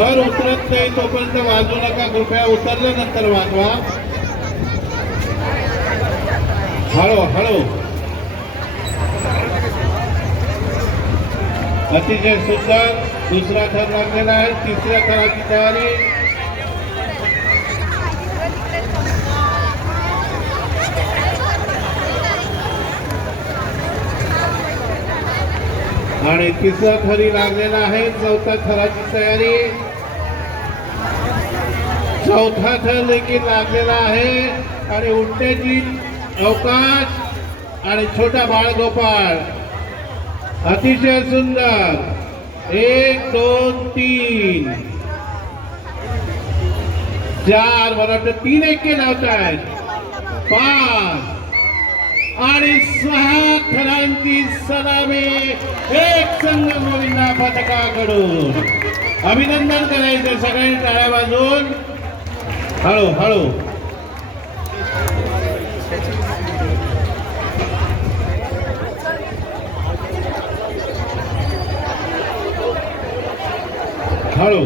भर उतरत नाही तोपर्यंत वाजवू नका, कृपया उतरल्यानंतर वाजवा. हळू हळू. अतिशय सुंदर. दुसरा थर लागलेला आहे. तिसऱ्या थराची तयारी. आणि तिसरा थरी लागलेला आहे. चौथ्या थराची तयारी. चौथा थर देखील लागलेला आहे आणि उठण्याची अवकाश आणि छोटा बाळगोपाळ. अतिशय सुंदर. 1 2 3 4 मला वाटतं 3 एके लावत आहेत. 5 आणि 6 थरांची सलामी एक संघ गोविंदा पथकाकडून. अभिनंदन करायचे सगळ्यांनी टाळ्या वाजवून. हळू हळू. हळू.